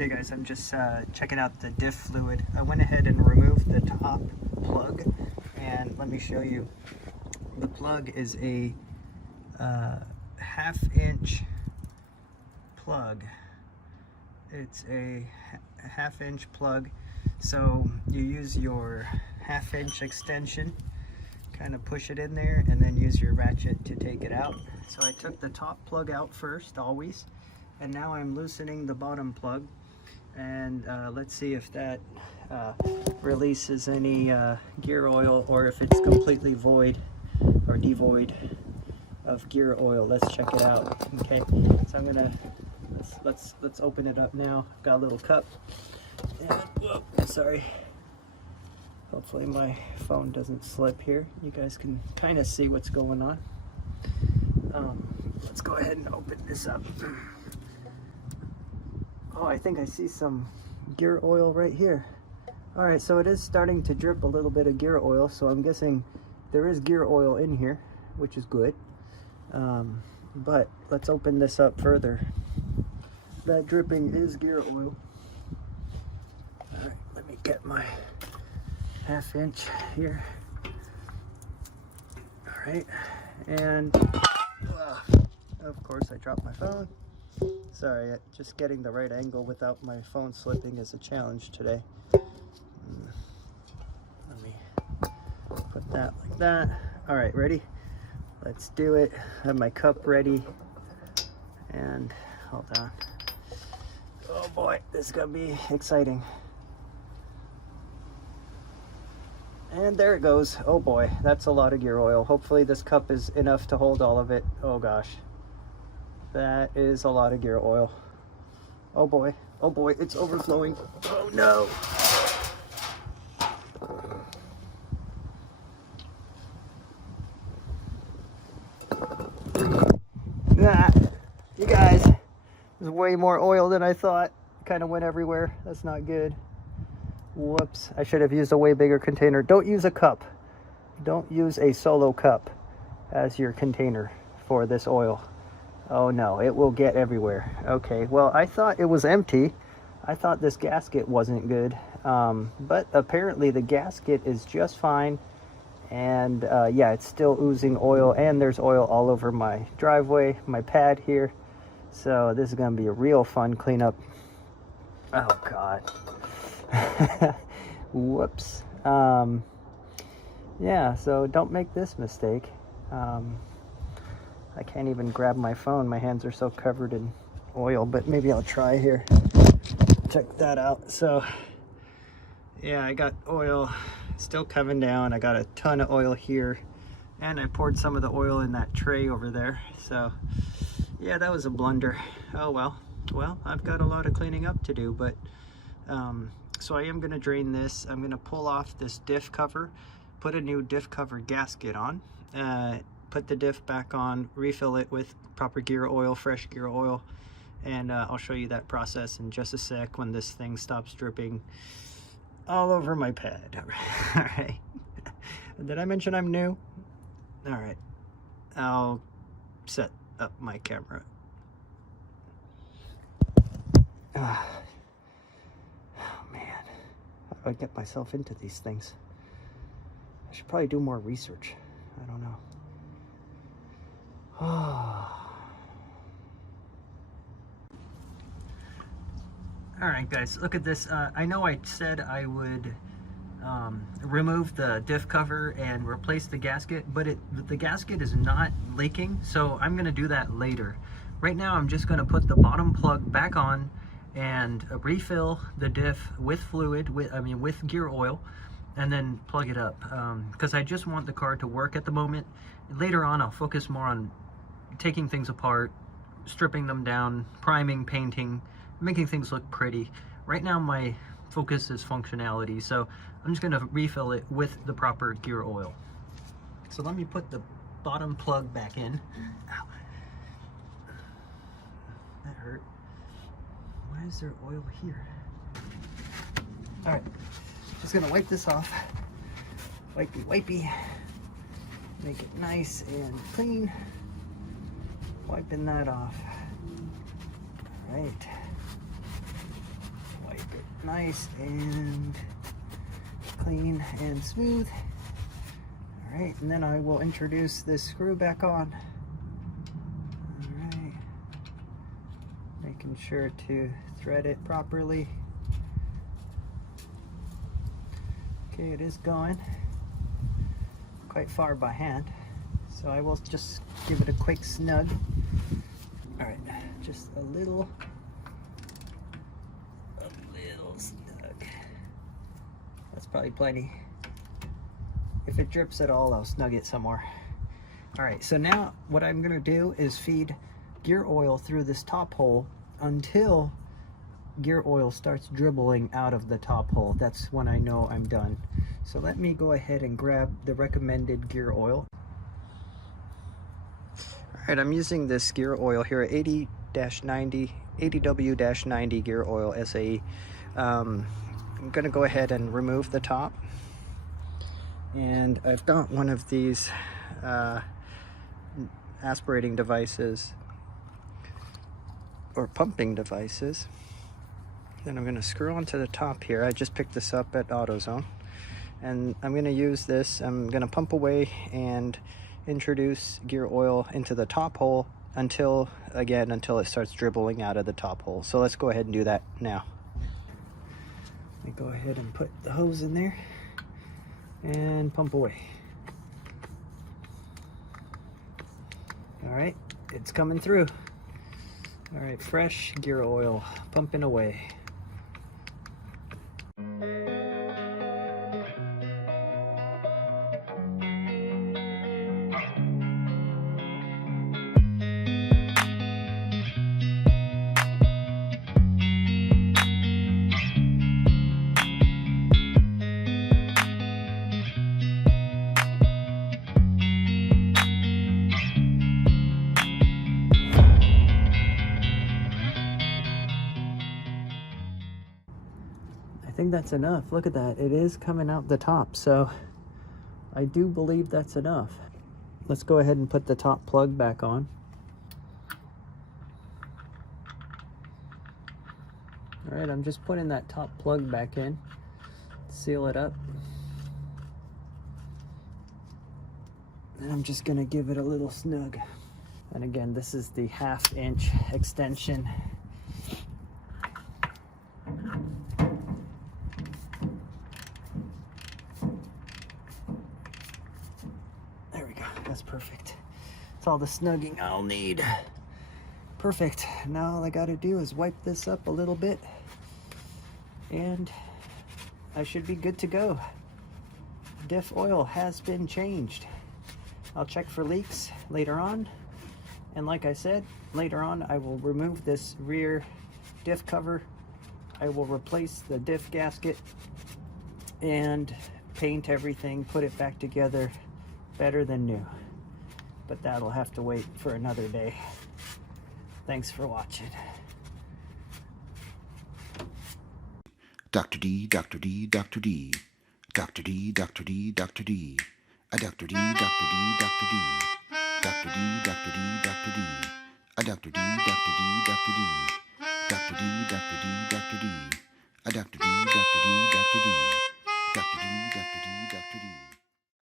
Hey guys, I'm just checking out the diff fluid. I went ahead and removed the top plug, and let me show you. The plug is a half-inch plug. It's a half-inch plug, so you use your half-inch extension, kind of push it in there, and then use your ratchet to take it out. So I took the top plug out first, always, and now I'm loosening the bottom plug. And let's see if that releases any gear oil, or if it's completely void or devoid of gear oil. Let's check it out. Okay, so I'm gonna let's open it up now. I've got a little cup. And, whoa, sorry. Hopefully my phone doesn't slip here. You guys can kind of see what's going on. Let's go ahead and open this up. Oh, I think I see some gear oil right here. All right, so it is starting to drip a little bit of gear oil, so I'm guessing there is gear oil in here, which is good. But let's open this up further. That dripping is gear oil. All right, let me get my half-inch here. All right, and of course I dropped my phone. Sorry, just getting the right angle without my phone slipping is a challenge today. Let me put that like that. All right, ready? Let's do it. I have my cup ready. And hold on. Oh boy, this is gonna be exciting. And there it goes. Oh boy, that's a lot of gear oil. Hopefully this cup is enough to hold all of it. Oh gosh. That is a lot of gear oil. Oh boy, it's overflowing. Oh no. You guys, there's way more oil than I thought. Kind of went everywhere. That's not good. Whoops, I should have used a way bigger container. Don't use a cup. Don't use a solo cup as your container for this oil. Oh no, it will get everywhere. Okay, well, I thought it was empty. I thought this gasket wasn't good, but apparently the gasket is just fine. And yeah, it's still oozing oil, and there's oil all over my driveway, my pad here. So this is gonna be a real fun cleanup. Oh God. Whoops. Yeah, so don't make this mistake. I can't even grab my phone. My hands are so covered in oil, but maybe I'll try here. Check that out. So yeah, I got oil still coming down. I got a ton of oil here, and I poured some of the oil in that tray over there. So yeah, that was a blunder. Oh well. Well, I've got a lot of cleaning up to do, but so I am going to drain this. I'm going to pull off this diff cover, put a new diff cover gasket on, put the diff back on, refill it with proper gear oil, fresh gear oil, and I'll show you that process in just a sec when this thing stops dripping all over my pad. All right. Did I mention I'm new? All right. I'll set up my camera. Oh man, how do I get myself into these things? I should probably do more research. I don't know. Alright guys, look at this. I know I said I would remove the diff cover and replace the gasket, but the gasket is not leaking, so I'm going to do that later. Right now I'm just going to put the bottom plug back on and refill the diff with fluid, with gear oil, and then plug it up, because I just want the car to work at the moment. Later on I'll focus more on taking things apart, stripping them down, priming, painting, making things look pretty. Right now my focus is functionality, so I'm just going to refill it with the proper gear oil. So let me put the bottom plug back in. Ow. That hurt. Why is there oil here? All right, just gonna wipe this off. Wipey, wipey. Make it nice and clean. Wiping that off. All right. nice and clean and smooth. All right, and then I will introduce this screw back on. All right, making sure to thread it properly. Okay, it is going quite far by hand, so I will just give it a quick snug. All right, just a little snug. That's probably plenty. If it drips at all, I'll snug it some more. All right, so now what I'm gonna do is feed gear oil through this top hole until gear oil starts dribbling out of the top hole. That's when I know I'm done. So let me go ahead and grab the recommended gear oil. All right, I'm using this gear oil here, 80W-90 gear oil SAE. I'm gonna go ahead and remove the top. And I've got one of these aspirating devices or pumping devices. Then I'm gonna screw onto the top here. I just picked this up at AutoZone. And I'm gonna use this, I'm gonna pump away and introduce gear oil into the top hole until it starts dribbling out of the top hole. So let's go ahead and do that now. Let me go ahead and put the hose in there and pump away. All right, it's coming through. All right, fresh gear oil pumping away. I think that's enough. Look at that. It is coming out the top, so I do believe that's enough. Let's go ahead and put the top plug back on. All right, I'm just putting that top plug back in. Seal it up. And I'm just gonna give it a little snug. And again, this is the 1/2 inch extension. That's perfect. That's all the snugging I'll need. Perfect. Now all I gotta do is wipe this up a little bit and I should be good to go. Diff oil has been changed. I'll check for leaks later on. And like I said, later on I will remove this rear diff cover. I will replace the diff gasket and paint everything, put it back together better than new. But that'll have to wait for another day. Thanks for watching. Dr. D, Dr. D, Dr. D. Dr. D, Dr. D, Dr. D. A Dr. D, Dr. D, Dr. D. Dr. D, Dr. D, Dr. D. A Dr. D, Dr. D, Dr. D. Dr. D, Dr. D, Dr. D. A Dr. D, Dr. D, Dr. D. Dr. D, Dr. D, Dr. D.